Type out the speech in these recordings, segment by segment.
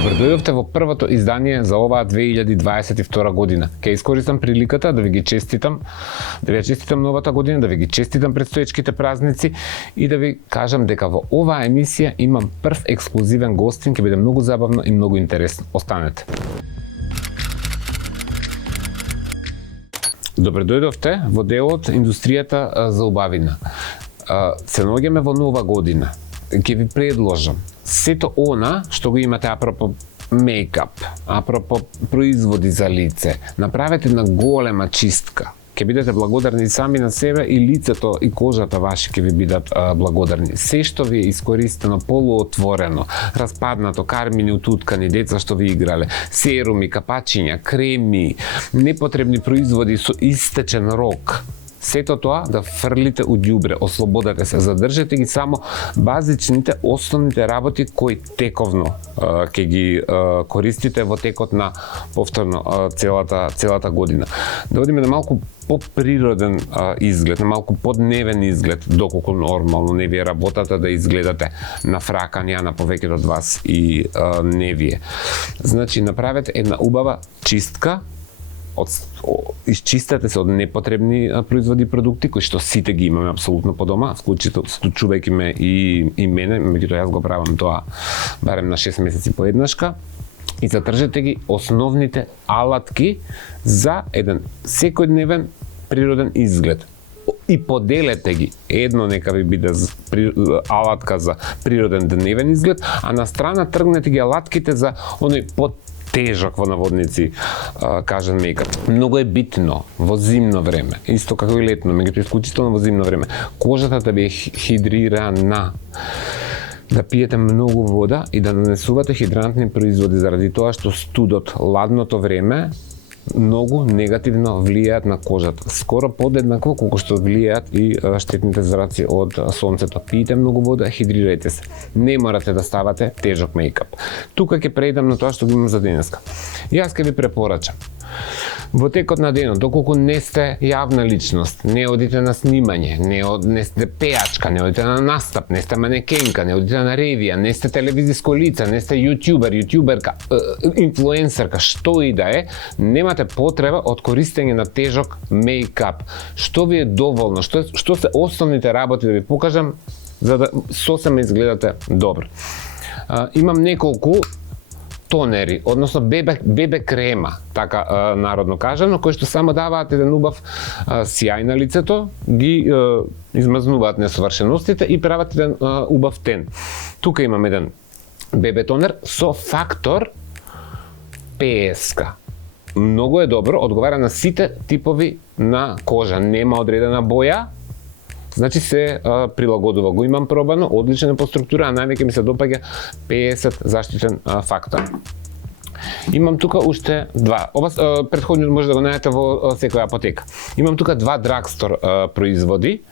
Добродојдовте во првото издание за оваа 2022 година. Ке искористам приликата да ви ја честитам новата година, да ви ги честитам предстоечките празници и да ви кажам дека во оваа емисија имам прв ексклузивен гостин, ќе биде многу забавно и многу интересно. Останете. Добродојдовте во делот индустријата за убавина. Се наоѓаме во нова година. Ќе ви предложам сето она што го имате апропо мејкап, апропо производи за лице. Направете на голема чистка. Ќе бидете благодарни сами на себе и лицето и кожата ваши ќе ви бидат благодарни. Се што ви е искористено, полуотворено, распаднато, кармини утуткани, деца што ви играле, серуми, капачиња, креми, непотребни производи со истечен рок. Сето тоа да фрлите у ѓубре, ослободете се, задржете ги само базичните, основните работи кои тековно ќе ги користите во текот на повторно целата година. Да одиме на малку поприроден изглед, на малку подневен изглед, доколку нормално не ви е работата да изгледате нафракани, а на повеќето од вас и не ви е. Значи, направете една убава чистка, исчистете се од непотребни производи и продукти кои што сите ги имаме апсолутно по дома, вклучувајќи ме и мене, меѓутоа јас го правам тоа барем на 6 месеци поеднашка, и задржете ги основните алатки за еден секојдневен природен изглед. И поделете ги. Едно нека ви биде алатка за природен дневен изглед, а на страна тргнете ги алатките за оној тежок во наводници кажан мејкап. Многу е битно во зимно време, исто како и летно, меѓутоа исклучително во зимно време, кожата да би хидрирана, да пиете многу вода и да нанесувате хидрантни производи заради тоа што студот, ладното време многу негативно влијаат на кожата. Скоро подеднакво колку што влијаат и штетните зраци од сонцето. Пиете многу вода, хидрирајте се. Не морате да ставате тежок мејкап. Тука ќе преидам на тоа што го имам за денеска. Јас ќе ви препорачам во текот на денот, доколку не сте јавна личност, не одите на снимање, не сте пејачка, не одите на настап, не сте манекенка, не одите на ревија, не сте телевизиско лице, не сте јутјуберка, инфлуенсерка, што и да е, немате потреба од користење на тежок мејкап. Што ви е доволно, што се основните работи да ви покажам за да сосема изгледате добро. Имам неколку тонери, односно бебе крема, така народно кажано, кои што само даваат еден убав сјај на лицето, ги измазнуваат несовршеностите и прават еден убав тен. Тука имам еден бебе тонер со фактор ПСК. Многу е добро, одговара на сите типови на кожа, нема одредена боја, значи се прилагодува. Го имам пробано, одличен е по структура, а највеќе ми се допаѓа 50 заштитен фактор. Имам тука уште два. Ова претходно може да го најдете во секоја апотека. Имам тука два драгстор производи,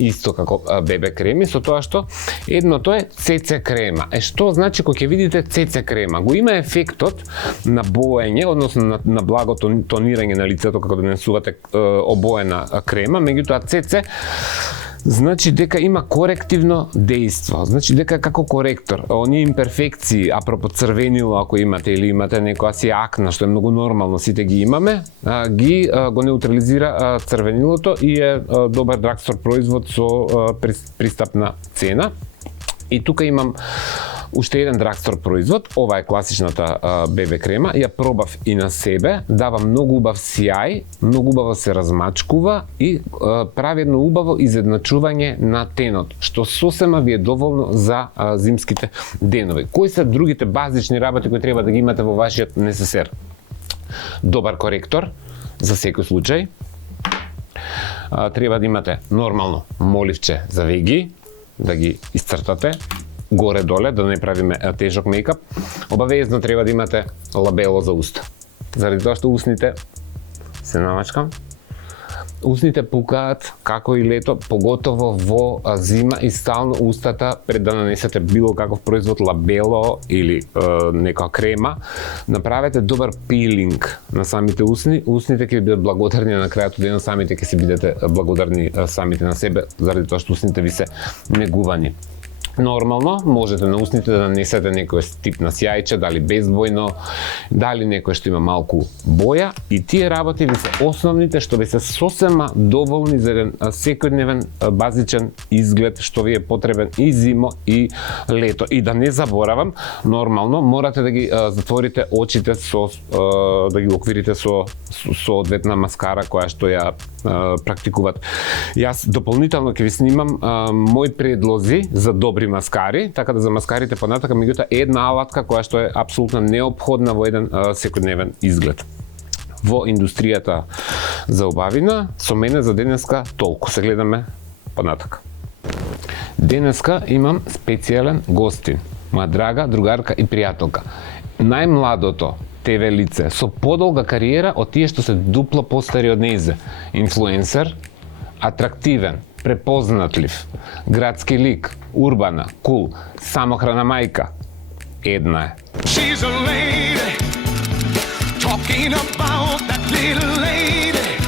исто како бебе креми, со тоа што едното е ЦЦ крема. Што значи кога ќе видите ЦЦ крема? Го има ефектот на боење, односно на благо тонирање на лицето како да нанесувате обоена крема, меѓутоа ЦЦ значи дека има корективно дејство, значи дека како коректор, оние имперфекции, апропо црвенило ако имате или имате некоја си акна, што е многу нормално, сите ги имаме, ги го неутрализира црвенилото и е добар драгстор производ со пристапна цена. И тука имам уште еден драгстор производ, ова е класичната бебе крема, ја пробав и на себе, дава многу убав сјај, многу убаво се размачкува и прави едно убаво изедначување на тенот, што сосема ви е доволно за зимските денови. Кои се другите базични работи кои треба да ги имате во вашиот несесер? Добар коректор, за секој случај. Треба да имате нормално моливче за веги, да ги исцртате горе-доле, да не правиме тежок мејкап. Обавезно треба да имате лабело за уста. Заради тоа што усните, се намачкам, усните пукаат како и лето, поготово во зима и стално устата пред да нанесете било каков производ, лабело или некоја крема, направете добар пилинг на самите усни. Усните ќе ви бидат благодарни на крајот од денот, самите ќе се бидете благодарни самите на себе, заради тоа што усните ви се негувани. Нормално, можете на усните да нанесете некој тип на сјајче, дали безбојно, дали некој што има малку боја, и тие работи ви се основните што ви се сосема доволни за еден секојдневен базичен изглед што ви е потребен и зимо и лето. И да не заборавам, нормално морате да ги затворите очите со да ги оквирите со соодветна маскара која што ја практикуваат. Јас дополнително ќе ви снимам мои предлози за добри маскари, така да за маскарите понатака, меѓутоа една алатка која што е апсолутно неопходна во еден секојдневен изглед. Во индустријата за убавина, со мене за денеска толку. Се гледаме понатака. Денеска имам специјален гостин, моја драга другарка и пријателка. Најмладото ТВ лице со подолга кариера од тие што се дупло постари од нејзе. Инфлуенсер, атрактивен, препознатлив, градски лик, урбана, кул, самохрана мајка. Една е. She's a lady, talking about that little lady,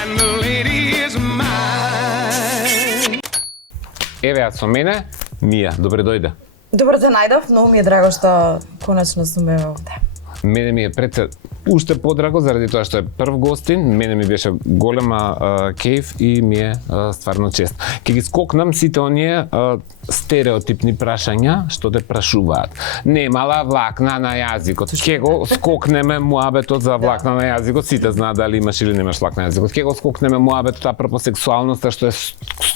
and the lady is mine. Еве ја со мене, Мија, добре дојде. Добро те најдов, многу ми е драго што конечно сум овде. Мене ми е пред уште подраго заради тоа што е прв гостин, мене ми беше голема кејф и ми е стварно чест. Ќе ги скокнам сите оние стереотипни прашања што те прашуваат. Немала влакна на јазикот. Ќе го скокнеме муабетот за влакна на јазикот. Сите знаат дали имаш или немаш влакна на јазикот. Ќе го скокнеме муабетот апропо сексуалноста што е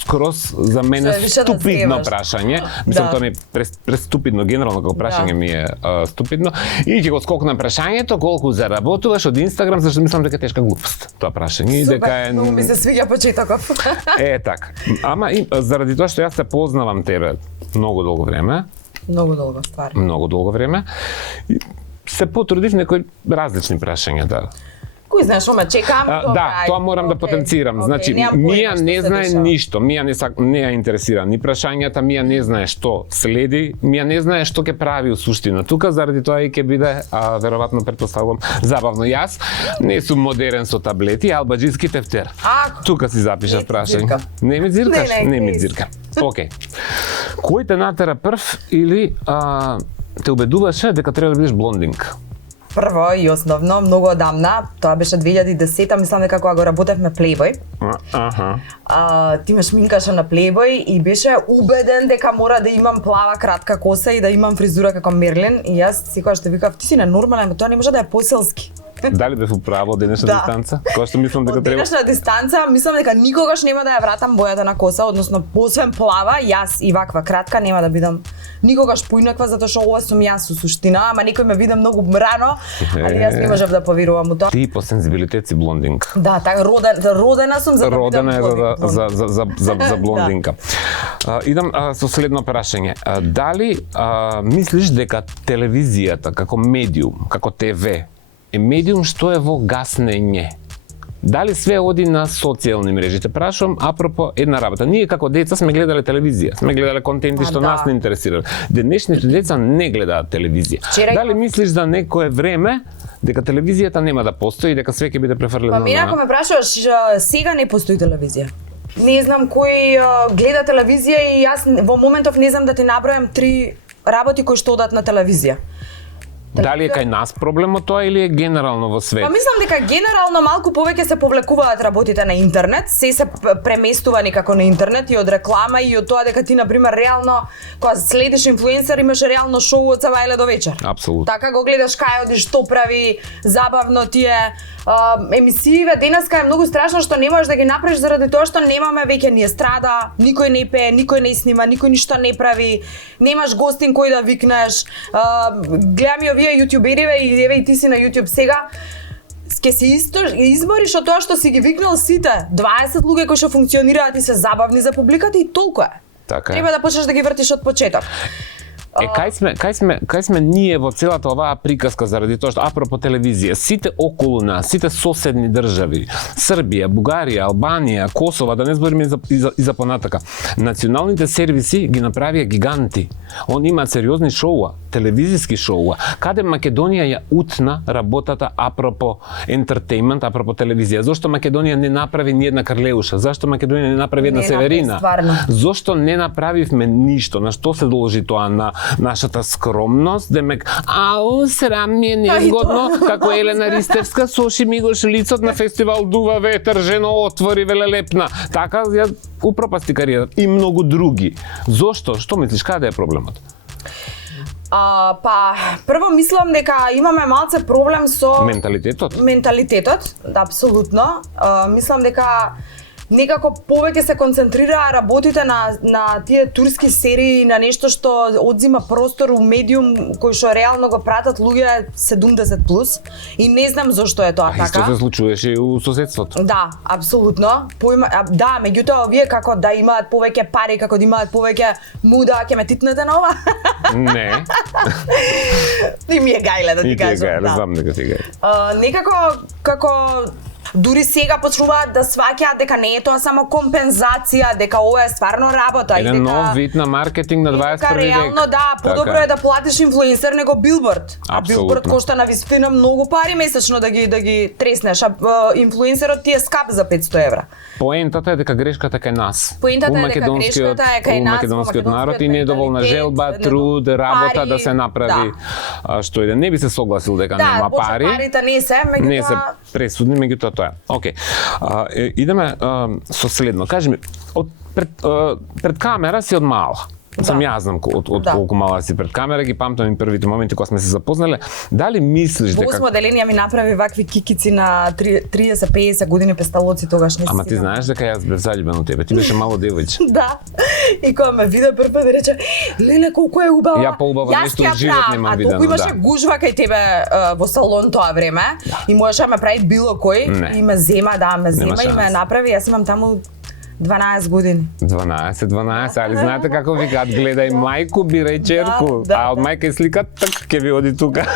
скроз за мене ступидно прашање. Мислам тоа ми е преступидно, генерално како прашање ми е ступидно. И ќе го скокнам прашањето колку заработуваш од Инстаграм, зашто мислам дека е тешка глупост тоа прашање и дека е Многу ми се свиѓа почетоков. Е така. Ама и заради тоа што јас те познавам тебе многу долго време. Многу долго ствар. Многу долго време. Се потрудив некои различни прашања да. Кој знаеш, оме чекам. Да, тоа морам да потенцирам. Значи, Мија не знае ништо, Мија не ја интересира ни прашањата, Мија не знае што следи, Мија не знае што ќе прави у суштина. Тука заради тоа и ќе биде, веројатно претпоставувам, забавно. Јас не сум модерен со таблети, албаџиски тефтер. Тука си запишав прашање. Не ми дзиркаш? Не ми дзирка. Океј. Кој те натера прв или те убедуваше дека треба да бидеш блондинг? Прво и основно, многу одамна, тоа беше 2010-та, мислам дека кога го работевме Playboy. Ти ме шминкаше на Playboy и беше убеден дека мора да имам плава кратка коса и да имам фризура како Мерлин, и јас секогаш те викав, ти си ненормален, тоа не може да е поселски. Дали бев управо од денешна дистанца? Која што мислам дека треба? Од денешна дистанца, мислам дека никогаш нема да ја вратам бојата на коса, односно посвен плава, јас и ваква кратка нема да бидам никогаш поинаква, затоа што ова сум јас у суштина, ама некој ме виде многу рано, али јас не можев да поверувам у тоа. Ти по сензибилитет си блондинг. Да, така родена сум за да родена е за блондинка. Идам со следно прашање. Дали мислиш дека телевизијата како медиум, како ТВ е медиум што е во гаснење? Дали све оди на социјални мрежи? Те прашувам апропо една работа. Ние како деца сме гледале телевизија, сме гледале контенти што нас не интересирале. Денешните деца не гледаат телевизија. Дали мислиш за некое време дека телевизијата нема да постои и дека све ќе биде префрлено на... Па мене ако ме прашуваш, сега не постои телевизија. Не знам кој гледа телевизија и јас во моментов не знам да ти набројам 3 работи кои што одат на телевизија. Дали е кај нас проблемот тоа или е генерално во свет? Па мислам дека генерално малку повеќе се повлекуваат работите на интернет, се преместувани како на интернет и од реклама и од тоа дека ти на пример реално кога следиш инфлуенсер имаш реално шоу од саба до вечер. Апсолутно. Така го гледаш кај одиш, што прави, забавно ти е. Емисииве денеска е многу страшно што не можеш да ги направиш заради тоа што немаме веќе ни естрада, никој не пее, никој не снима, никој ништо не прави, немаш гостин кој да викнеш. Гледам и овие јутјубериве и еве и ти си на јутјуб сега. Ке се избориш од тоа што си ги викнал сите, 20 луѓе кои што функционираат и се забавни за публиката и толку е. Така е. Треба да почнеш да ги вртиш од почеток. Кај сме ние во целата оваа приказка заради тоа што апропо телевизија, сите околу нас, сите соседни држави, Србија, Бугарија, Албанија, Косова, да не збориме и за понатака. Националните сервиси ги направија гиганти. Они имаат сериозни шоуа, телевизиски шоуа, каде Македонија ја утна работата апропо ентертејмент, апропо телевизија. Зошто Македонија не направи ни една Карлеуша? Зашто Македонија не направи една Северина? Зошто не направивме ништо? На што се должи тоа? На нашата скромност, демек, ау, срам ми е незгодно, како Елена Ристевска соши ми го лицот на фестивал Дува ветер, жено отвори велелепна. Така ја упропасти кариера и многу други. Зошто? Што мислиш, каде е проблемот? Па, прво мислам дека имаме малце проблем со Менталитетот, да, апсолутно. Мислам дека некако повеќе се концентрираа работите на тие турски серии, на нешто што одзима простор у медиум кој што реално го пратат луѓе 70+, и не знам зошто е тоа така. Исто се случуваше и у соседството. Да, апсолутно. Да, меѓутоа овие како да имаат повеќе пари, како да имаат повеќе муда, ќе ме титнете на ова? Не. И ми е гајле да ти кажам. И ти е гајле, знам дека ти е гајле. Некако како дури сега почнуваат да сваќаат дека не е тоа само компензација, дека ова е стварно работа. Еден нов вид на маркетинг на 21 век. Реално да, подобро е да платиш инфлуенсер него билборд. А билборд кошта на вистина многу пари месечно да ги треснеш, а инфлуенсерот ти е скап за 500 евра. Поентата е дека грешката кај нас. Поентата е дека грешката е кај нас, македонскиот народ, и недоволна желба, труд, работа да се направи што и да не би се согласил дека нема пари. Да, парите не се, меѓутоа не се пресудни, меѓутоа тоа. Океј. Идеме со следно. Кажи ми, пред камера си од мала. Сам јас знам од колку мала си пред камера, ги памтам и првите моменти кога сме се запознале. Дали мислиш дека... Во моделенија ми направи вакви кикици на 30-50 години песталоци, тогаш не си. Ама ти знаеш дека јас бев залюбен од тебе, ти беше мало девојче. Да. И кога ме виде прв пат рече, леле колку е убава. Ја поубава нешто во живот нема видено. А толку имаше гужва кај тебе во салон тоа време и можеше да ме прави било кој и ме зема, и ме направи. Јас имам таму 12 години. 12, али знаете како викаат, гледај мајку, бирај черку, а од мајка и слика, так ќе ви оди тука.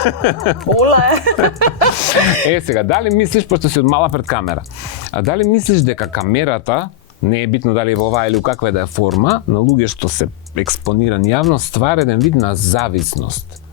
Оле. Сега, дали мислиш, пошто си од мала пред камера, а дали мислиш дека камерата, не е битно дали е во оваа или у каква да е форма, на луѓе што се експонирани јавно, ствара еден вид на зависност?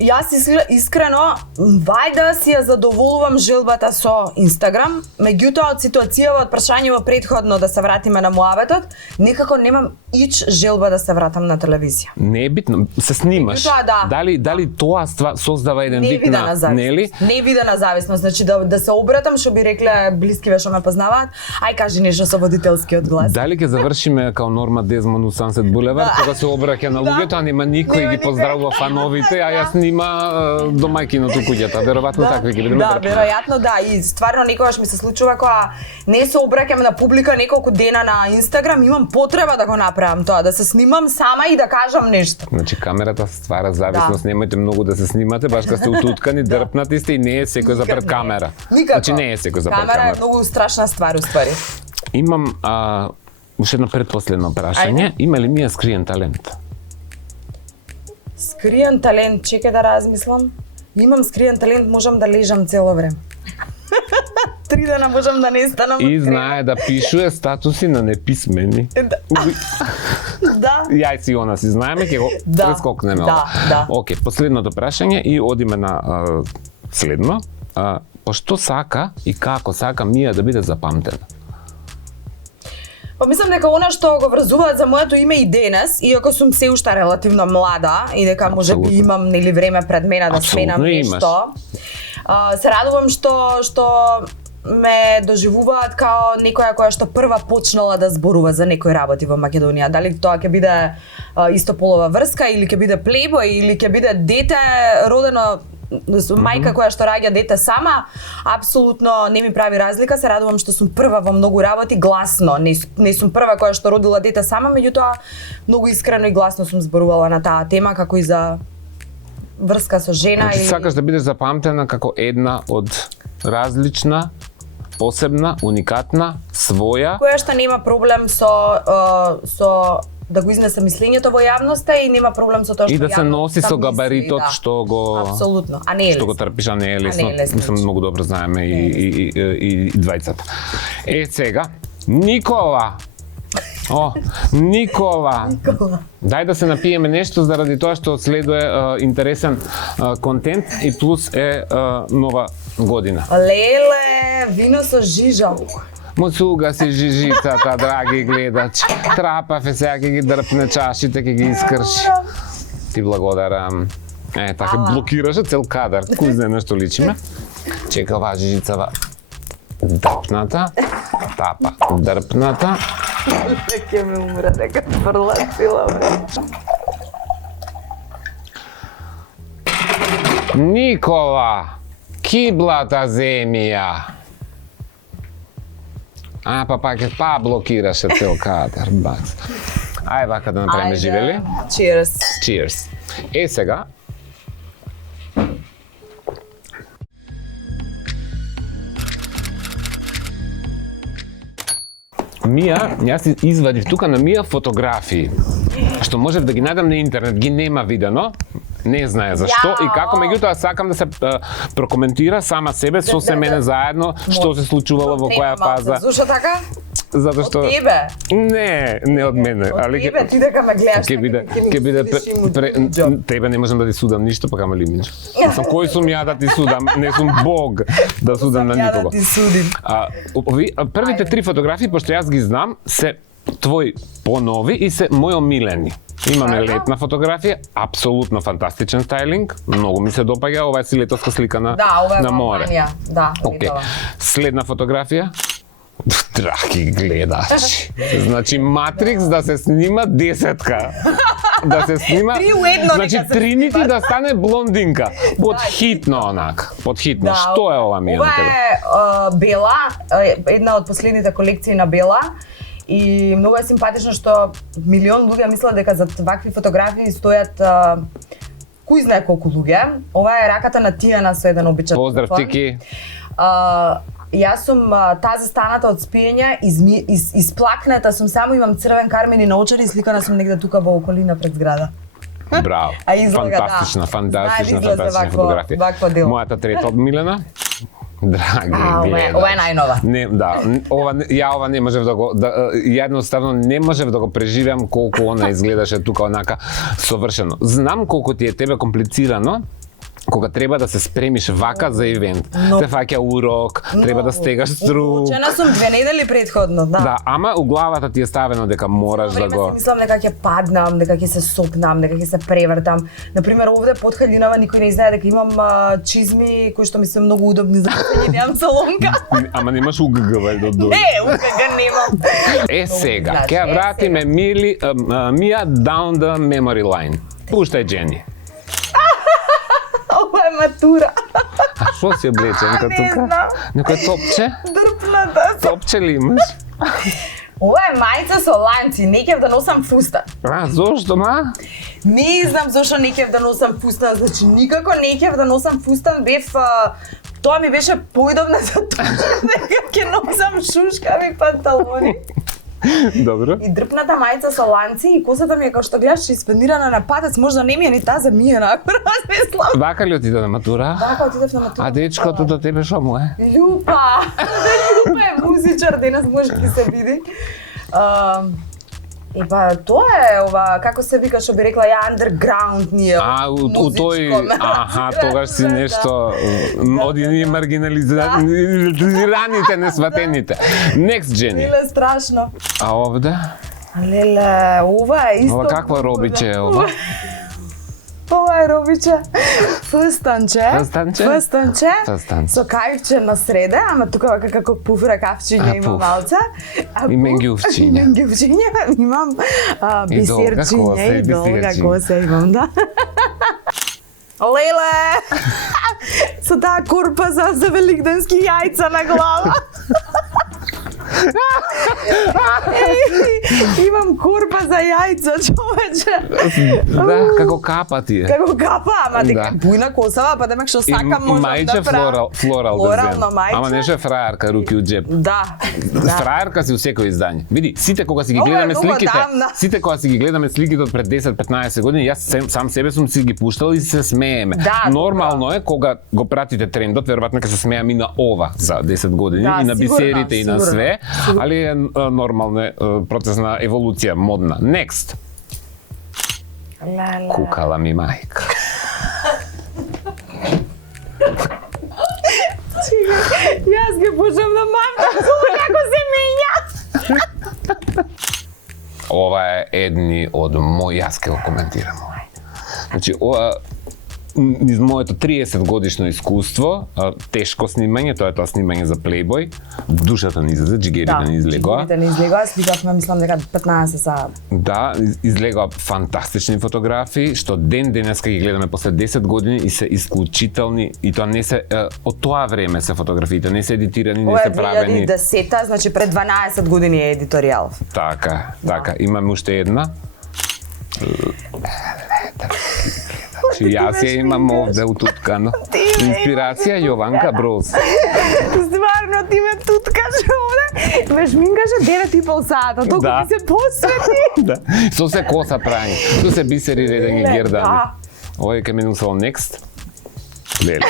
Јас искрено, вајда си ја задоволувам желбата со Инстаграм, меѓутоа од ситуацијава, од прашањево претходно да се вратиме на муабетот, некако немам ич желба да се вратам на телевизија. Не е битно, се снимаш. Меѓутоа, да. Дали тоа создава еден вид на нели? Не вида на зависност, значи да се обратам, што би рекле блискиве што ме познаваат, ај кажи нешто со водителскиот глас. Дали ќе завршиме као Норма Дезмон у Сансет Булевард, кога се обраќа на луѓето, а нема никој ги поздравува фановите, а јас снима до мајкиното куќата. Веројатно такви ќе бидеме. Да, веројатно да, и стварно некогаш ми се случува кога не се обраќам на публика неколку дена на Инстаграм, имам потреба да го направам тоа, да се снимам сама и да кажам нешто. Значи камерата ствара зависност, немојте многу да се снимате, баш кога сте утуткани, дрпнати сте и не е секој за пред камера. Значи не е секој за пред камера. Камера е многу страшна ствар уствари. Имам уште едно предпоследно прашање, има ли ми скриен талент? Скриен талент, чекај да размислам. Имам скриен талент, можам да лежам цело време. 3 дена можам да не станам. И знае да пишуе статуси на неписмени. Да. Јај си она си знаеме, ќе го прескокнеме. Да. Океј, последното прашање и одиме на следно. Пошто сака и како сака Мија да биде запамтена? Па мислам дека она што го врзуваат за моето име и денес, иако сум се уште релативно млада и дека можеби имам нели време пред мене да сменам нешто. Се радувам што ме доживуваат као некоја која што прва почнала да зборува за некои работи во Македонија. Дали тоа ќе биде истополова врска или ќе биде плейбој или ќе биде дете родено мајка која што раѓа дете сама, апсолутно не ми прави разлика. Се радувам што сум прва во многу работи гласно. Не сум прва која што родила дете сама, меѓутоа многу искрено и гласно сум зборувала на таа тема, како и за врска со жена. Значи сакаш да бидеш запамтена како една од различна, посебна, уникатна, своја, која што нема проблем со да го изнесе мислењето во јавноста и нема проблем со тоа што И да се јавноста носи со мисли, габаритот да. што го Апсолутно, а не е што го лесно. трпиш, а не е лесно. А не е лесно. Мислам многу добро знаеме и двајцата. Сега Никола. О, Никола. Дај да се напиеме нешто заради тоа што следува интересен контент и плюс е нова година. Леле, вино со жижа. Муцуга си жижицата, драги гледачи. Трапав е сега ќе ги дрпне чашите, ќе ги искрши. Ти благодарам. Така блокираше цел кадар. Кој знае на што личиме? Чека оваа жижицава дрпната, тапа дрпната. Ќе ме умра дека фрла цела време. Никола, киблата земја. Па блокираше цел кадар, бац. Ај вака да направиме живели. Cheers. Cheers. Сега Мија, јас извадив тука на Мија фотографии, што можев да ги најдам на интернет, ги нема видено, не знае зашто и како, меѓутоа сакам да се прокоментира сама себе со мене заедно, што се случувало во која фаза. Зошто така? Затоа што Од тебе? Не од мене, Од тебе, ти дека ме гледаш. Ќе биде тебе не можам да ти судам ништо, па камо ли имиџ. Сам кој сум ја да ти судам, не сум Бог да судам на Ја да никого. ти судим. Првите три фотографии, пошто јас ги знам, се твои понови и се мои омилени. Имаме летна фотографија, апсолутно фантастичен стайлинг, многу ми се допаѓа, ова е си летоска слика на море. Да, Океј. Следна фотографија, драги гледачи. Значи Матрикс да се снима 10-ка. Да се снима. Три у едно Значи нека се Тринити снимат. да стане блондинка. Подхитно онак. Подхитно. Што е ова ми? Ова е Бела, една од последните колекции на Бела. И многу е симпатично што милион луѓе мислат дека за вакви фотографии стојат кој знае колку луѓе. Ова е раката на Тијана со еден обичен. Поздрав, Тики. Јас сум тази станата од спиење, исплакната сум, само имам црвен кармени наочари и сликана сум негде тука во околина пред зграда. Браво. А излага, фантастична фотографија. Вакво дело. Мојата трета одмилена. Драги гледачи. Ова е најнова. Не, да, ова не можев да го ја едноставно не можев да го преживеам колку она изгледаше тука онака совршено. Знам колку ти е тебе комплицирано кога треба да се спремиш вака за ивент. Те фаќа урок, треба да стегаш стру. Учена сум 2 недели претходно, да. Да, ама у главата ти е ставено дека мораш да го... Време си мислам дека ќе паднам, дека ќе се сопнам, дека ќе се превртам. Например, овде под халинава никој не знае дека имам чизми кои што ми се многу удобни за ходење, немам салонка. Ама немаш УГГ вајде до. Не, УГГ немам. Сега, ќе ја вратиме Мија down the memory line. Пуштај Джени. Ова е матура. А што си облеченка Не тука? знам. Некој топче? Дрпната сум. Топче ли имаш? Ова е мајца со ланци, не ќе да носам фустан. Зошто, ма? Не знам зошто не ќе да носам фустан, значи никако не ќе да носам фустан, тоа ми беше поудобно за тоа дека ќе носам шушкави панталони. Добро. И дрпната мајца со ланци и косата ми е како што гледаш испанирана на патец, можда не ми е ни таа замиена, ако размислам. Вака ли отиде на матура? Така отидев на матура. А дечкото до тебе шо му е? Љупа! Љупа е музичар, денес може да се види. И па тоа е ова, како се вика, што би рекла ја, underground ние. У тој, тогаш си нешто од ние маргинализираните, несватените. Next, Jenny. Леле, страшно. А овде? Леле, ова е исто. Ова каква робиче е ова? Ова е робиче. Фстанче. Фстанче? Фстанче. Фстанче. Со кајфче на среде, ама тука како пуф ракавчиња има малце. И менѓувчиња. Менѓувчиња, имам бисерчиња и долга коса имам, да. Леле! Со таа корпа за великденски јајца на глава. Имам корпа за јајца, човече. Да, како капа ти е. Како капа, ама дека Да. бујна косава, па демек што сакам можам мајче да правам. флорал да Флорално земам. мајче. Ама не ше фрајарка, руки у джеб. Да. Фрајерка си у секој издање. Види, сите кога си ги Ова е гледаме многу сликите, тамна. сите кога си ги гледаме сликите од пред 10-15 години, јас сам себе сум си ги пуштал и се смееме. Да, Нормално е кога го пратите трендот, веројатно ќе се смеам и на ова за 10 години, Да, и на сигурно, бисерите и на сигурно. све, али е нормално е процес на еволуција, модна. Next. Леле. Кукала ми мајка. Јас ги пушам на мамта, како се менја. Ова е едни од мој, јас ќе го коментирам ова. Значи, ова низ моето 30 годишно искуство, тешко снимање, тоа е тоа снимање за Playboy, душата ни излезе, джигерите ни излегоа. Джигерите ни излегоа, сликавме, мислам дека 15 саат. Да, излегоа фантастични фотографии, што ден денеска ги гледаме после 10 години и се исклучителни, и тоа не се, од тоа време се фотографиите, не се едитирани, не Ова се е правени. 2010-та, значи пред 12 години е едиторијал. Така, така, имаме уште една. Значи, јас ја имам овде утуткано. Инспирација Јованка Броз. Стварно ти ме туткаш овде. Ме шминкаше 9,5 сата, толку Да. ми се посвети. Да. Со се коса прање, со се бисери редење Леле, гердани. да. Овој ке минусал next. Леле,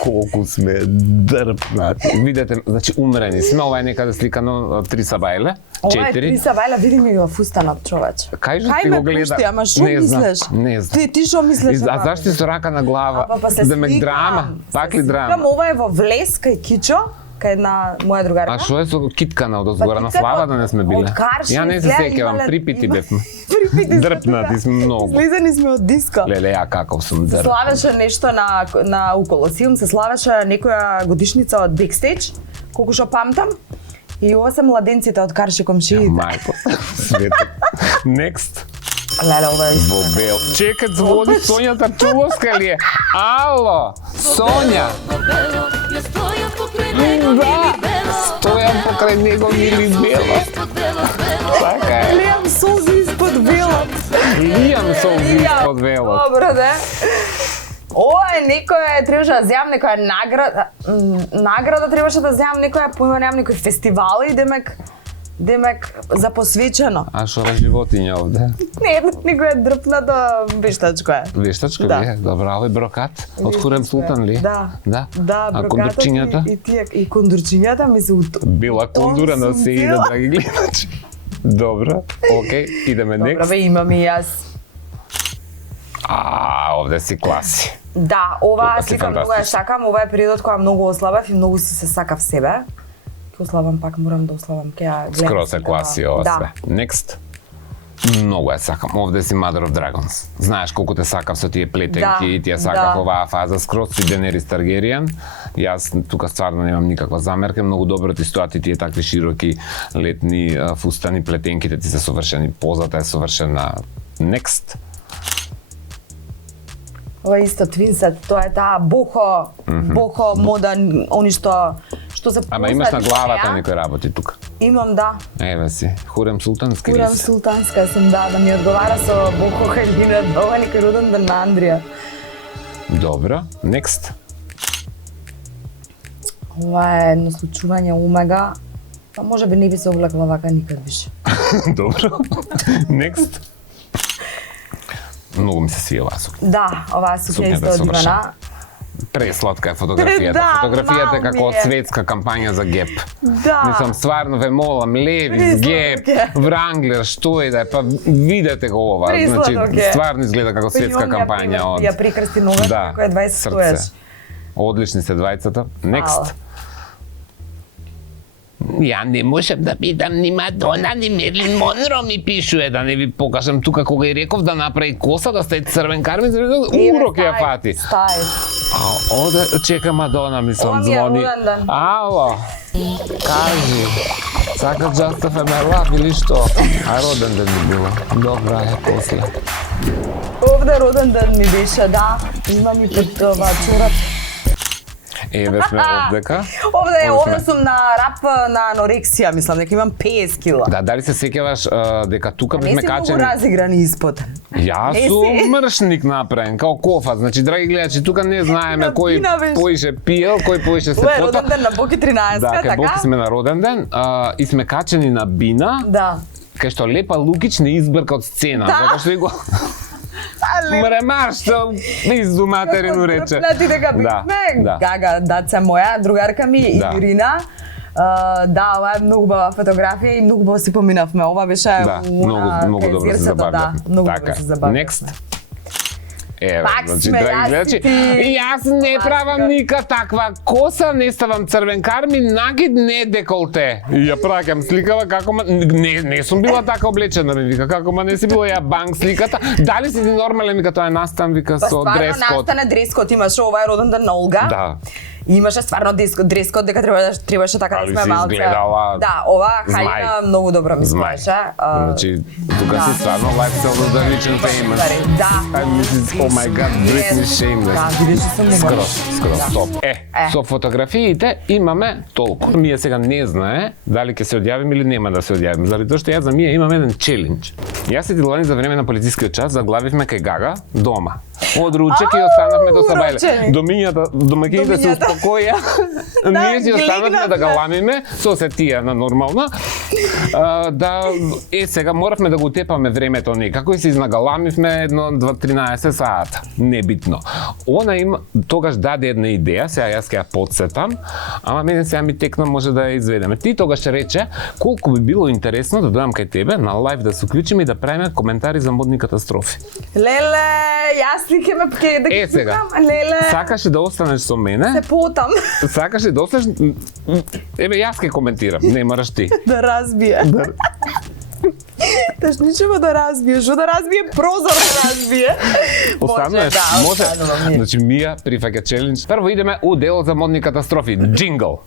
колку сме дрпнати. Видете, значи умрени сме, ова е некаде сликано 3 сабајле, Ова е 4. Криса Бајла, види ми го фустанот, човече. Кај што Кај ти ме го гледа? пушти, ама што Не знам, мислеш? не знам. Ти што мислеш? А зашто со рака на глава? Па се Да ме сликам. драма? Пак ли Се драма? сликам, ова е во Влес, кај Кичо, кај една моја другарка. А што е со киткана од озгора на китката Слава да не сме биле? од Карши, Ја не се гледа, сеќавам, имале- припити има- бевме. Припити сме Дрпнати тука. сме многу. Слизани сме од диско. Леле, ја каков сум дрп. Славеше нешто на у Колосиум, се славеше некоја годишница од Бекстејдж, колку што памтам. И ова се младенците од Карши комшиите. Мајко, свето. Next. Леле, ова е Во бел. Чекай, звони Сонја Тарчуловска ли е? Ало, Сонја. Ja stojam pokraj njegov Да, ili belo. стојам покрај него мили бело. Ispod belo. Така е. Лијам солзи испод велот. Лијам солзи од велот. Добро, да. Ова е некоја, требаше да земам некоја награда требаше да земам некоја, поима немам некој фестивал и демек за посвечено. А што е животиња овде? Не, некоја дрпната вештачко е. Вештачка Да. ли е? Добра, овој брокат? Од Хурем Султан ли? Да. Да? Да, А брокатот кондурчињата? и тие и кондурчињата ми се Била кондура на сум се иде, била. драги гледачи. Добро, окей, идеме Добро, next. бе, имам и јас. Овде си класи. Да, ова Тоа си слика многу ја фантастично. сакам, ова е периодот кога многу ослабев и многу си се сакав себе. Ке ослабам пак, морам да ослабам, ке ја гледам. Скроз се класи ова Да. све. Next. Многу ја сакам. Овде си Mother of Dragons. Знаеш колку те сакав со тие плетенки Да, и тие сакав да. оваа фаза. Скроз си Денерис Таргеријан. Јас тука стварно немам никаква замерка. Многу добро ти стоат и тие такви широки летни фустани, плетенките ти се совршени. Позата е совршена. Next. Ова е исто твинсет, тоа е таа бохо мода, они што се Ама имаш на познати главата неа. некои работи тука. Имам, да. Еве си. Хурем Султански ли Курам си? султанска сум, да ми одговара со бохо халбина, ова е некој роден ден на Андрија. Добро. Next. Ова е едно случување умега, па може би не би се облекла вака никад више. Добро. Next. Многу ми се свија оваа сукња. Да, оваа сукња Сукњата исто е од совршена. Ивана. Пресладка е фотографијата. Да, Фотографијата е мал како ми е. светска кампања за Геп. Да. Мислам, стварно ве молам, Левис, Геп, Присладок е. Вранглер, што е да е, па видете го ова. Значи, Присладок е. стварно изгледа како светска Па и он кампања од... Ја прикрсти ногата, Да, кој е 20 стоеш. срце. Одлични се двајцата. Next. Ја не можам да бидам ни Мадона, ни Мерлин Монро ми пишуе, да не ви покажам тука кога и реков да направи коса, да стаи црвен кармин, урок ја фати. Стај. Оде, чека Мадона, мислам, Ова ми е звони. роден ден. Ало, кажи, сака just of my love или што? А роден ден ми било. Добра е после. Овде роден ден ми беше, да. Имам и под ова чорап. Еве сме овдека. Овде сум на рап на анорексија, мислам дека имам 50 кила. Да, дали се сеќаваш дека тука Не бевме си многу качени? разигран и испод. Јас Не сум си. мршник направен, као кофа. Значи, драги гледачи, тука не знаеме кој Фина беше. поише пиел, кој поише се Ова е пота. роден ден на Боки 13, Да, кај така? Боки сме на роден ден и сме качени на бина, Да. кај што Лепа Лукич не избрка од сцена, Да. затоа што и го мремар што изду материну рече. Дрпнати дека бивме, Гага, даца моја, другарка ми Да. Ирина. Да, ова е многу убава фотографија и многу убаво си поминавме. Ова беше Да, на многу кај добро се зерцето, забавивме. Да, многу Така, добро се забавивме. next. Еве, Пак значи, сме драги јас и гледачи, ти. и јас не Маска. правам ника таква коса, не ставам црвен кармин, нагид не деколте. И ја праќам сликава како не сум била така облечена, ми вика, како не си била ја банк сликата. Дали си ти нормален, вика, тоа е настан, вика, Па со стварно дрес-код. настане дрес-код, имаше ова е роден ден на Олга. Да. И имаше стварно дрес-код дека требаше така Али да си сме малце. изгледала Да, ова змај. хајна многу добро ми Змај. стоеше. Значи, тука да. си стварно lifestyle да личен famous. Да. And this is, oh my god, Britney Shameless. Да, видиш сум уморна. Скроз, Да. стоп. Со фотографиите имаме толку. Мија сега не знае дали ќе се одјавим или нема да се одјавим, заради тоа што јас за Мија имам еден челендж. Јас и Дилани за време на полицискиот час заглавивме кај Гага дома. Од ручек и останавме до Сабајле. ручени. Домаќините се Домињата. успокоја. Ние си ги останавме да легнавме. галамиме со сетија нормална. Да сега моравме да го тепаме времето некако и се изнагаламивме едно 13 сата. Небитно. Она има тогаш даде една идеја, сега јас ќе ја подсетам, ама мене сега ми текна може да ја изведеме. Ти тогаш рече колку би било интересно да дојдам кај тебе на лайв да се уклучиме и да правиме коментари за модни катастрофи. Леле, јас ли ќе ме ќе да ги Сега. слушам? Леле. Сакаш да останеш со мене? Се потам Сакаш да останеш? Еве јас ќе коментирам, не мораш ти. да разбие. Таш ничего да разбие, што да разбие, прозор да разбие. Остануваш, може. останувам, ние. Значи Мија прифаќа челендж. Прво идеме у делот за модни катастрофи. Джингл.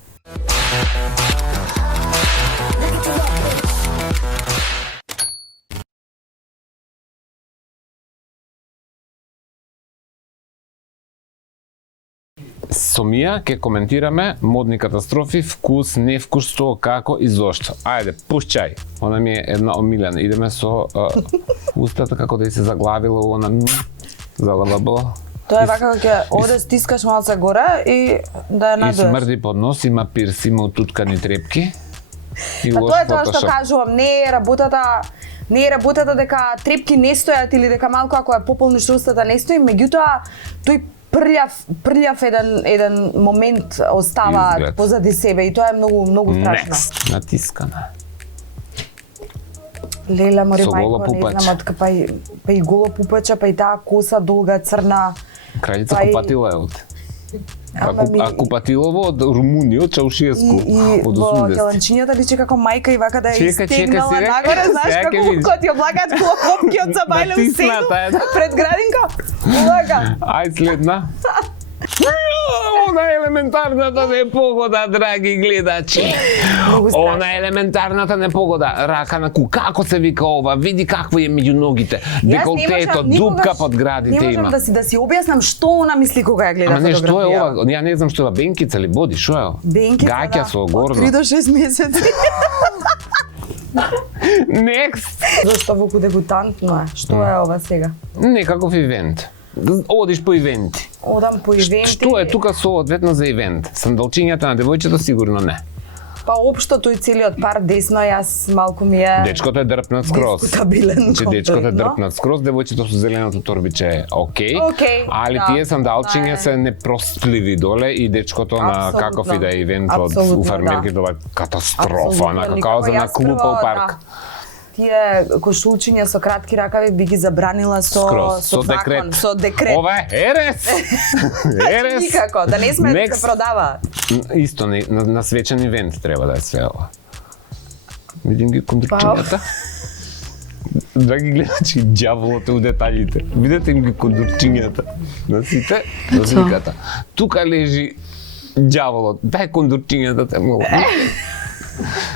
Со Мија ќе коментираме модни катастрофи, вкус, невкус, што, како и зошто. Ајде, пушчај. Она ми е една омилена. Идеме со устата како да и се заглавила она заглавила. Тоа е вака како ќе овде стискаш малце горе и да ја И надуеш. смрди под нос, има пирс, има утуткани трепки. И Па лош тоа е тоа што фотошоп. кажувам, не е работата дека трепки не стојат или дека малку ако ја пополниш устата не стои, меѓутоа тој прљав еден момент остава Изглед. позади себе и тоа е многу страшно. Next, натискана. Леле, мори Со гола мајко, не пупаче. знам, па и голо пупаче, па и таа коса долга, црна. Краљица Па и- Купатила е од. Ама ми- А Купатилово од Румунија, од Чаушиеску, И од во 80. келанчињата личи како мајка и вака да ја Чека, истегнала сега- нагоре, знаеш сега ќе како видиш. кога ти ја влагаат клопки од Забајле у седу Натисната е, да. пред градинка. Влага. Ај следна. Она елементарната непогода, драги гледачи. Многу страшно. Она елементарната непогода. Рака на ку. Како се вика ова? Види какво е меѓу ногите. Деколтето, дупка под градите Не има. можам да си објаснам што она мисли кога ја гледа Ама не, што е фотографија. ова? Ја не знам што е ова. Бенкица ли боди? Шо е ова? Бенкица, Гаќа да. со Од горно. 3 до 6 месеци. Next. Зашто Вуку дегутантно е? Што е ова сега? Некаков ивент. Одиш по ивенти. Одам по ивенти. Што е тука соодветно за ивент? Сандалчињата на девојчето сигурно не. Па општо тој целиот пар десно, јас малку ми е Дечкото е дрпнат скроз. дискутабилен Че дечкото е комплетно. дрпнат скроз, девојчето со зеленото торбиче е окей. Окей, Али да. тие сандалчиња Да. се непростливи доле и дечкото на Апсолутно. каков и да е ивент од Апсолутно, у фармерки да. тоа е катастрофа, Апсолутно, онака никако. као за на Јас клупа у прво, парк. да. Тие кошулчиња со кратки ракави би ги забранила Скроз, со со закон, декрет. со декрет. Ова е ерес! Ерес! Никако, да не сме да Next. се продава. Исто, на свечен ивент треба да е све ова. Видим ги кондурчињата. Драги гледачи, ѓаволот е у деталите. Видете им ги кондурчињата на сите, на сликата. Тука лежи ѓаволот. Дај кондурчињата те молам.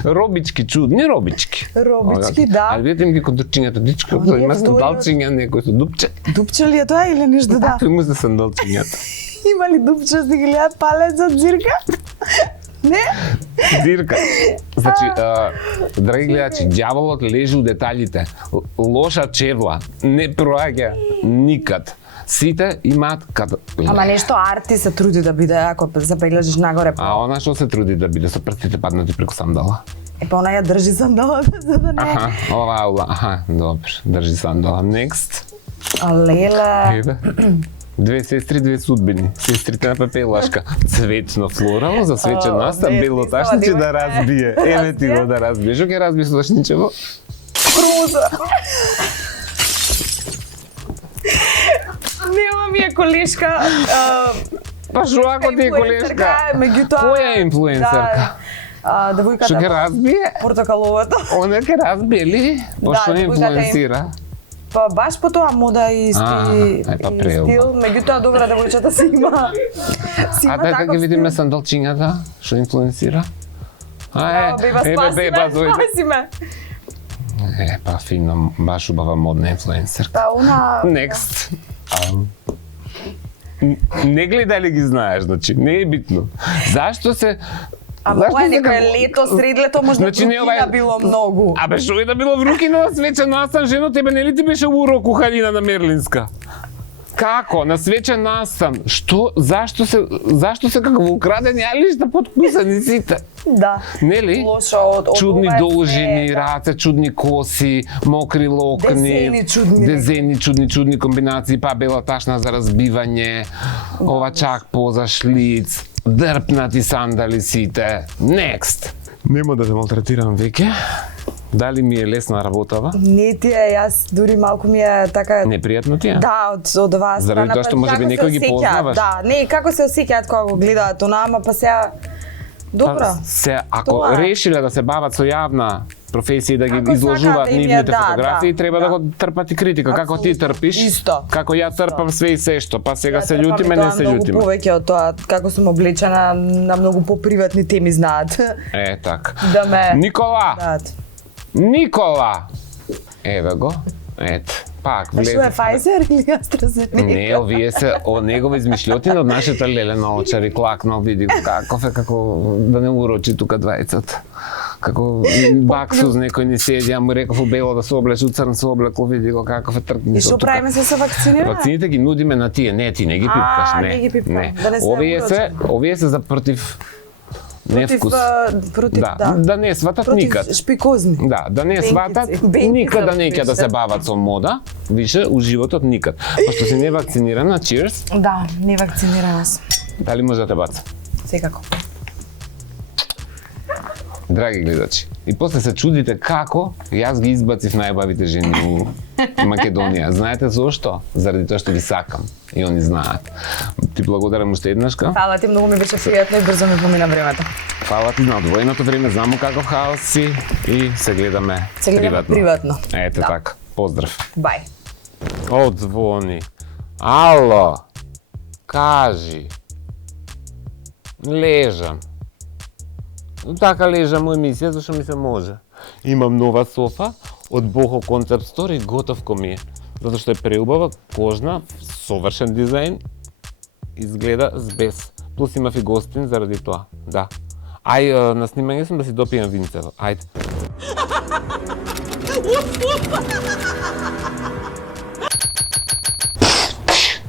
Робички, чудни робички. Робички, да. А видите им ги кондурчињата, дичко, Оние има вдолу- сандалчиња, некој со дупче. Дупче ли е тоа или ништо да? Такви му се сандалчињата. Има ли дупчасти ги гледат палец од дзирка? Не? Дирка. Значи, драги гледачи, ѓаволот лежи у деталите. Лоша чевла не проаѓа никад. Сите имаат Ама нешто арти се труди да биде, ако забележиш нагоре. А она што се труди да биде со прстите паднати преку сандала? Па она ја држи сандалата, за да не... Аха, добро, држи сандала. Next. А леле... Еве. Две сестри, две судбини. Сестрите на пепелашка. Цветно флорало, засвечен настан, не, бело ти ташниче слади, да разбие. Еве ти го да разбие. Што ќе разбие со ташничево? Круза. Нема ми е колешка. Па шо ако ти е колешка? Меѓутоа... Која е инфлуенсерка? Девојката... Што ќе разбие? Портокаловата. Она ќе разбие ли? Па Да, што не девојката е- инфлуенсира? Па баш по тоа мода и стил, меѓутоа добра девојчата си има. Си А има дај таков дека видиме стил. сандалчињата, што инфлуенсира? Беба, спаси ме. Па фина, баш убава модна инфлуенсерка. Та она... Next. Не гледај ли ги знаеш, значи, не е битно. Зашто се... Ама зашто ова е се некој како- лето, сред лето, можда Значи, не ова е- брукина било многу. Абе, што е да било вруки на свечен настан, жено, тебе нели ти беше урок кухарина на Мерлинска? Како? На свечен настан? Што? Зашто се како украдени алишта подкусани сите? Да. Нели? Лошо од Чудни ова е должини, све, да. раце, чудни коси, мокри локни, Дезени чудни. чудни комбинации, па бела ташна за разбивање, ова чак поза шлиц, дрпнати сандали сите. Next. Нема да те малтретирам веќе. Дали ми е лесна работава? Не ти е, јас дури малку ми е така... Непријатно ти е? Да, од вас Заради тоа што можеби како некој се ги осеќаат, познаваш? Да, не, како се осеќаат кога го гледаат она, ама па сега... Добро. Се, ако Тоа е. решиле да се бават со јавна професија и да ги Ако изложуваат сакаат да им е, нивните да, фотографии, да, треба да да. го трпат и критика. Како ти Апсолутно. трпиш? Исто. Како ја трпам све и се што, па сега се љутиме, не се Многу љутиме. повеќе од тоа, како сум облечена на многу поприватни теми знаат. Е, така. Да ме... Никола! Знаат. Никола! Еве го. Ето. Пак А што е влезе. Pfizer или AstraZeneca? Не, овие се негова измишлјотина од нашата Лелена Очари, клакнал, види го каков е, како да не урочи тука двајцата. Како баксуз некој ни седи, а му реков у бело да се облече, у црн се облекло, види го каков е тркни. И што правиме се вакцинираме? Вакцините ги нудиме на тие, не ти не ги пипкаш, не. не ги пипкам, Не. да не се Овие се за против невкус. Против, да. Да не сватат Против никад. шпикозни. Да, да не Бенкици. сватат, Бенкици никада неќе да се пише. бават со мода, више у животот никад. Пошто си не вакцинирана, cheers, Да, не вакцинирана сум. дали може да те баца? Секако. Драги гледачи, и после се чудите како јас ги избацив најбавите жени у Македонија. Знаете зошто? Заради тоа што ги сакам. И они знаат. Ти благодарам уште еднашка. Фала ти, многу ми беше пријатно и брзо ми помина времето. Фала ти на одвоеното време, знамо каков хаос си и се гледаме Се гледаме приватно. Ете Да. така. Поздрав. Бај. Одзвони. Ало. Кажи. Лежам. Така лежам у емисија, зашто ми се може. Имам нова софа од Boho Concept Store и готовко ми е. Затоа што е преубава, кожна, совршен дизајн, изгледа без. Плюс имав и гостин заради тоа. Да. Ај, на снимање сум да си допијам винцево. Ајде.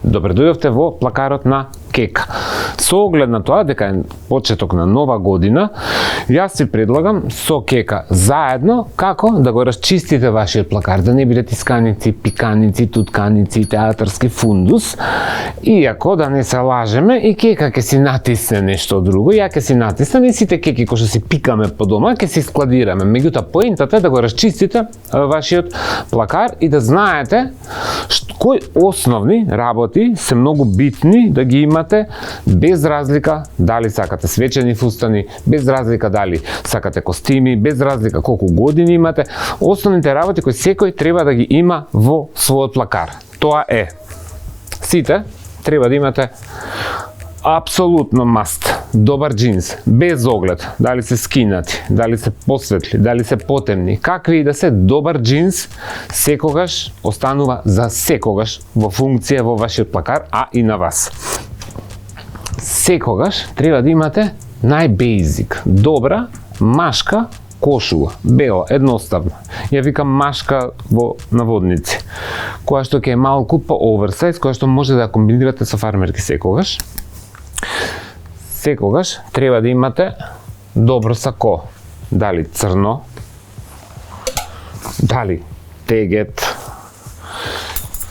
Добре дојдовте во плакарот на Кека. Со оглед на тоа дека е почеток на нова година, јас си предлагам со Кека заедно како да го расчистите вашиот плакар, да не биде тисканици, пиканици, тутканици, театарски фундус. Иако да не се лажеме, и Кека ќе си натисне нешто друго, ја ќе си натиснам и сите кеки кои што си пикаме по дома ќе си складираме. Меѓутоа поентата е да го расчистите вашиот плакар и да знаете кои основни работи се многу битни да ги имате без разлика дали сакате свечени фустани, без разлика дали сакате костими, без разлика колку години имате. Основните работи кои секој треба да ги има во својот плакар. Тоа е: сите треба да имате апсолутно маст, добар джинс, без оглед, дали се скинати, дали се посветли, дали се потемни, какви и да се, добар джинс секогаш останува за секогаш во функција во вашиот плакар, а и на вас. секогаш треба да имате најбейзик, добра машка кошула, бела, едноставна. Ја викам машка во наводници, која што ќе е малку по оверсайз, која што може да ја комбинирате со фармерки секогаш. Секогаш треба да имате добро сако, дали црно, дали тегет,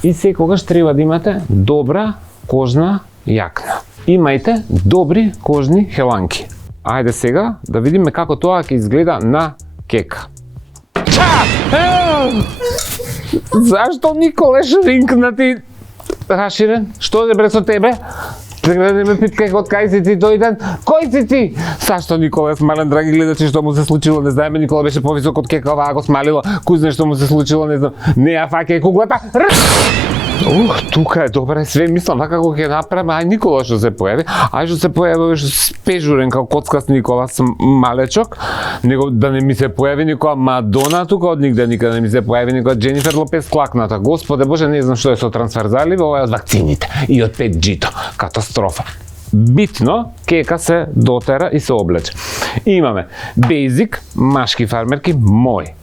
и секогаш треба да имате добра кожна јакна. Имајте добри кожни хеланки. Ајде сега да видиме како тоа ќе изгледа на кека. Зашто Николе шринкнати раширен? Што е бре со тебе? Сега да ме питкај од кај си ти тој ден? Кој си ти? Зашто Николе смален, драги гледачи, што му се случило? Не знаеме, Никола беше повисок од кека, оваа го смалило. Кој знае што му се случило, не знам. Не ја фаќај куглата. Тука е добре, све мислам како ќе направиме. Ај Никола што се појави, ај што се појави спежурен како коцкаст Никола малечок, него да не ми се појави никоја Мадона тука од нигде никаде не ми се појави никоја Дженифер Лопес клакната. Господе Боже, не знам што е со трансферзали, ова е од вакцините и од 5G-то. Катастрофа. Битно, кека се дотера и се облече. Имаме Basic, машки фармерки, мој.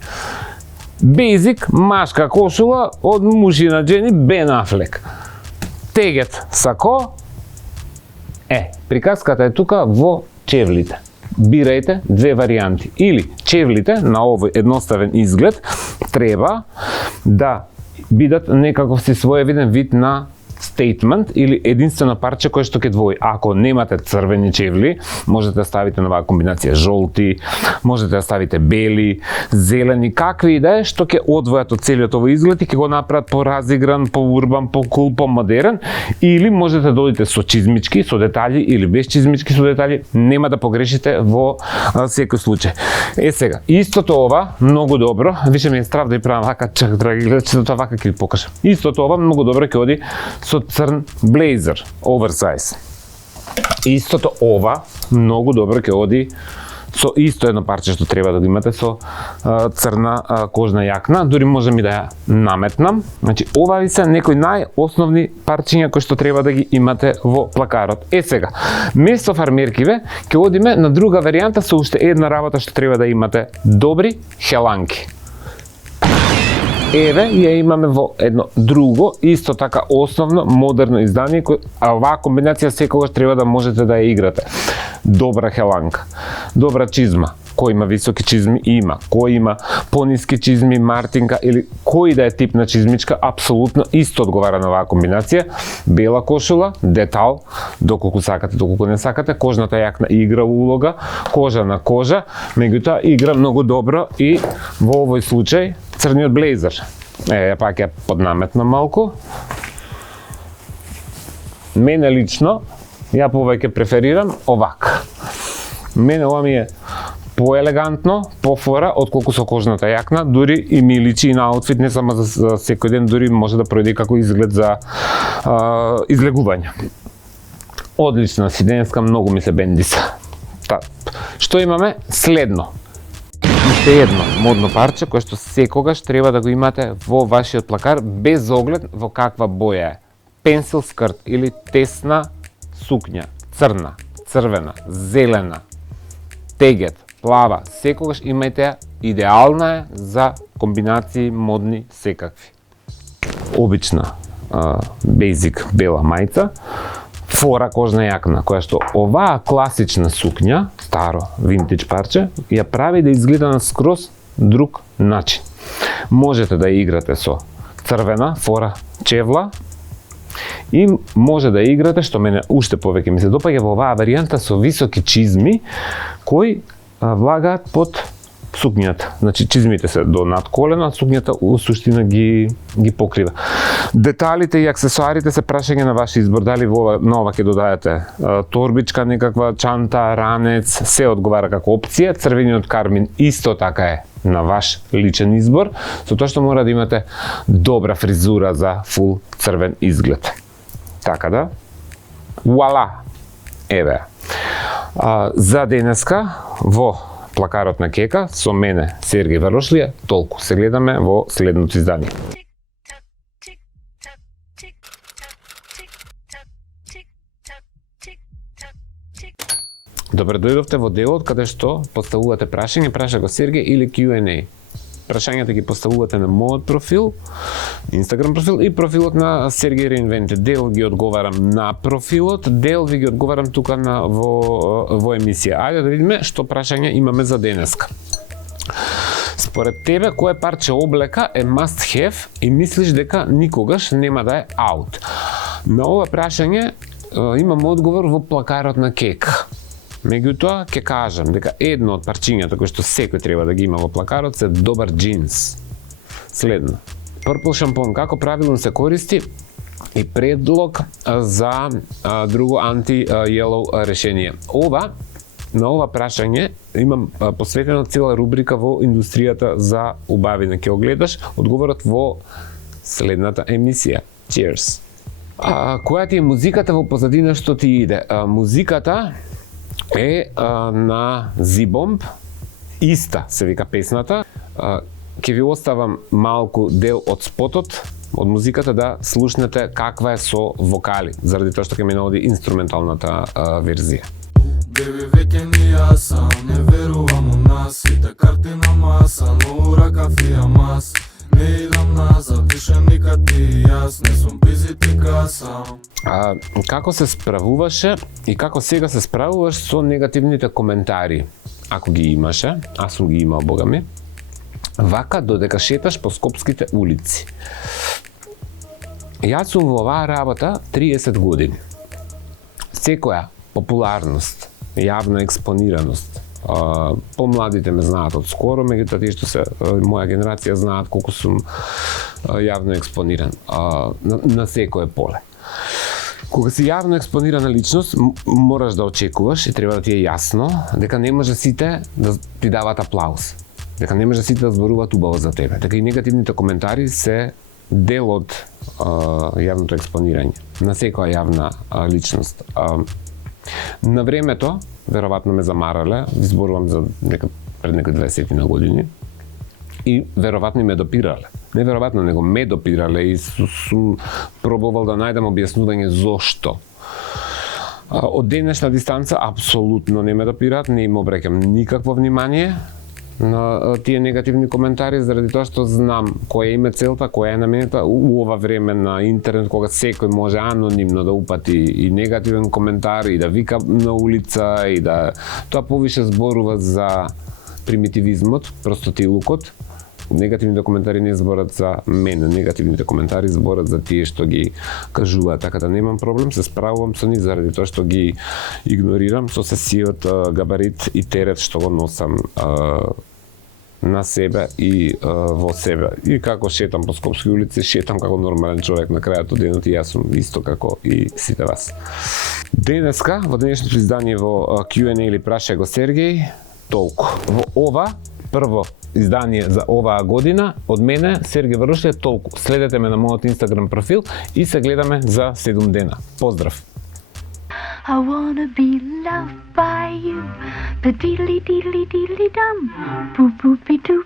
Basic, машка кошула од мужина Джени Бен Афлек. Тегет сако. Приказката е тука во чевлите. Бирајте две варијанти. Или чевлите на овој едноставен изглед треба да бидат некаков си своевиден вид на statement или единствено парче кое што ќе двои. Ако немате црвени чевли, можете да ставите на оваа комбинација жолти, можете да ставите бели, зелени, какви и да е, што ќе одвојат од целиот овој изглед и ќе го направат поразигран, поурбан, покул, помодерен, или можете да одите со чизмички, со детали или без чизмички со детали, нема да погрешите во секој случај. Сега, истото ова многу добро, више ми е страв да ја правам вака, чак драги гледачи, тоа вака ќе ви покажам. Истото ова многу добро ќе оди со црн блейзер, оверсайз. Истото ова многу добро ќе оди со исто едно парче што треба да го имате со црна кожна јакна, дури можам и да ја наметнам. Значи, ова се некои најосновни парчиња кои што треба да ги имате во плакарот. Сега, место фармеркиве ќе одиме на друга варијанта со уште една работа што треба да имате: добри хеланки. Еве, ја имаме во едно друго, исто така основно, модерно издание, а оваа комбинација секогаш треба да можете да ја играте. Добра хеланка, добра чизма. Кој има високи чизми, има. Кој има пониски чизми, мартинка или кој да е тип на чизмичка, апсолутно исто одговара на оваа комбинација. Бела кошула, детал, доколку сакате, доколку не сакате. Кожната јакна игра улога, кожа на кожа, меѓутоа игра многу добро и во овој случај црниот блейзер. Ја пак ја поднаметна малку. Мене лично, ја повеќе преферирам овак. Мене ова ми е поелегантно, пофора, отколку со кожната јакна, дури и ми личи и на аутфит, не само за секој ден, дури може да пројде како изглед за излегување. Одлична си денеска, многу ми се бендиса. Што имаме следно? Уште едно модно парче кое што секогаш треба да го имате во вашиот плакар без оглед во каква боја е. Пенсил скрт или тесна сукња, црна, црвена, зелена, тегет, плава, секогаш имајте ја, идеална е за комбинации модни секакви. Обична basic бела мајца, фора кожна јакна, која што оваа класична сукња, старо винтидж парче, ја прави да изгледа на скроз друг начин. Можете да играте со црвена фора чевла и може да играте, што мене уште повеќе ми се допаѓа, во оваа варијанта со високи чизми кои влагаат под сукњата. Значи чизмите се до над колено, а сукњата у суштина ги покрива. Деталите и аксесуарите се прашање на ваш избор, дали на ова ќе додајате торбичка, некаква чанта, ранец, се одговара како опција. Црвениот кармин исто така е на ваш личен избор, со тоа што мора да имате добра фризура за фул црвен изглед. Така да, вуала, еве. За денеска во плакарот на Кека со мене Сергеј Варошлија толку. Се гледаме во следното издание. Tick tock, tick tock, tick tock, tick tock, tick tock. Добре дојдовте во делот каде што поставувате прашање, праша го Сергеј или Q&A. Прашањата ги поставувате на мојот профил, Instagram профил и профилот на Сергеј Reinvented. Дел ги одговарам на профилот, дел ви ги одговарам тука во емисија. Ајде да видиме што прашања имаме за денеска. Според тебе, кое парче облека е must have и мислиш дека никогаш нема да е out? На ова прашање имам одговор во плакарот на Кек. Меѓутоа, ќе кажам дека едно од парчињата кои што секој треба да ги има во плакарот се добар джинс. Следно. Purple шампон како правилно се користи и предлог за друго анти-yellow решение. На ова прашање имам посветена цела рубрика во индустријата за убавина. Ќе огледаш одговорот во следната емисија. Cheers! Која ти е музиката во позадина што ти иде? Музиката е на Z-Bomb, иста се вика песната. Ќе ви оставам малку дел од спотот, од музиката да слушнете каква е со вокали, заради тоа што ќе ме наводи инструменталната верзија. Беби, веќе ни јаса, не верувам у нас, сите карти на маса, но ура кафија мас. Не идам назад, више никад ти и јас, не сум бизи ти касам. Како се справуваше и како сега се справуваш со негативните коментари? Ако ги имаше, аз сум ги имал, бога ми, вака додека шеташ по скопските улици. Јас сум во оваа работа 30 години. Секоја популарност, јавна експонираност, помладите ме знаат од скоро, меѓутоа тие што се моја генерација знаат колку сум јавно експониран на секое поле. Кога си јавно експонирана личност, мораш да очекуваш и треба да ти е јасно дека не може сите да ти дават аплауз, дека не може сите да зборуваат убаво за тебе, дека и негативните коментари се дел од јавното експонирање на секоја јавна личност. На времето, веројатно ме замарале, зборувам за пред некои 20 на години, и веројатно и ме допирале. Не веројатно, него ме допирале и сум пробувал да најдам објаснување зошто. Од денешна дистанца апсолутно не ме допираат, не им обраќам никакво внимание на тие негативни коментари, заради тоа што знам која им е целта, која е намената у ова време на интернет, кога секој може анонимно да упати и негативен коментар и да вика на улица и да тоа повише зборува за примитивизмот, простотилукот. Негативните коментари не зборат за мене, негативните коментари зборат за тие што ги кажуваат, така да немам проблем, се справувам со нив заради тоа што ги игнорирам со сесиот габарит и терет што го носам на себе и во себе. И како шетам по скопски улици, шетам како нормален човек на крајот од денот и јас сум исто како и сите вас. Денеска, во денешното издание во Q&A или Праша го Сергеј, толку. Во ова прво издание за оваа година од мене Сергеј Варушли е толку. Следете ме на мојот Instagram профил и се гледаме за 7 дена. Поздрав! I wanna be loved by you. Ba-deedly-deedly-deedly-dum. Boop-boop-be-doo.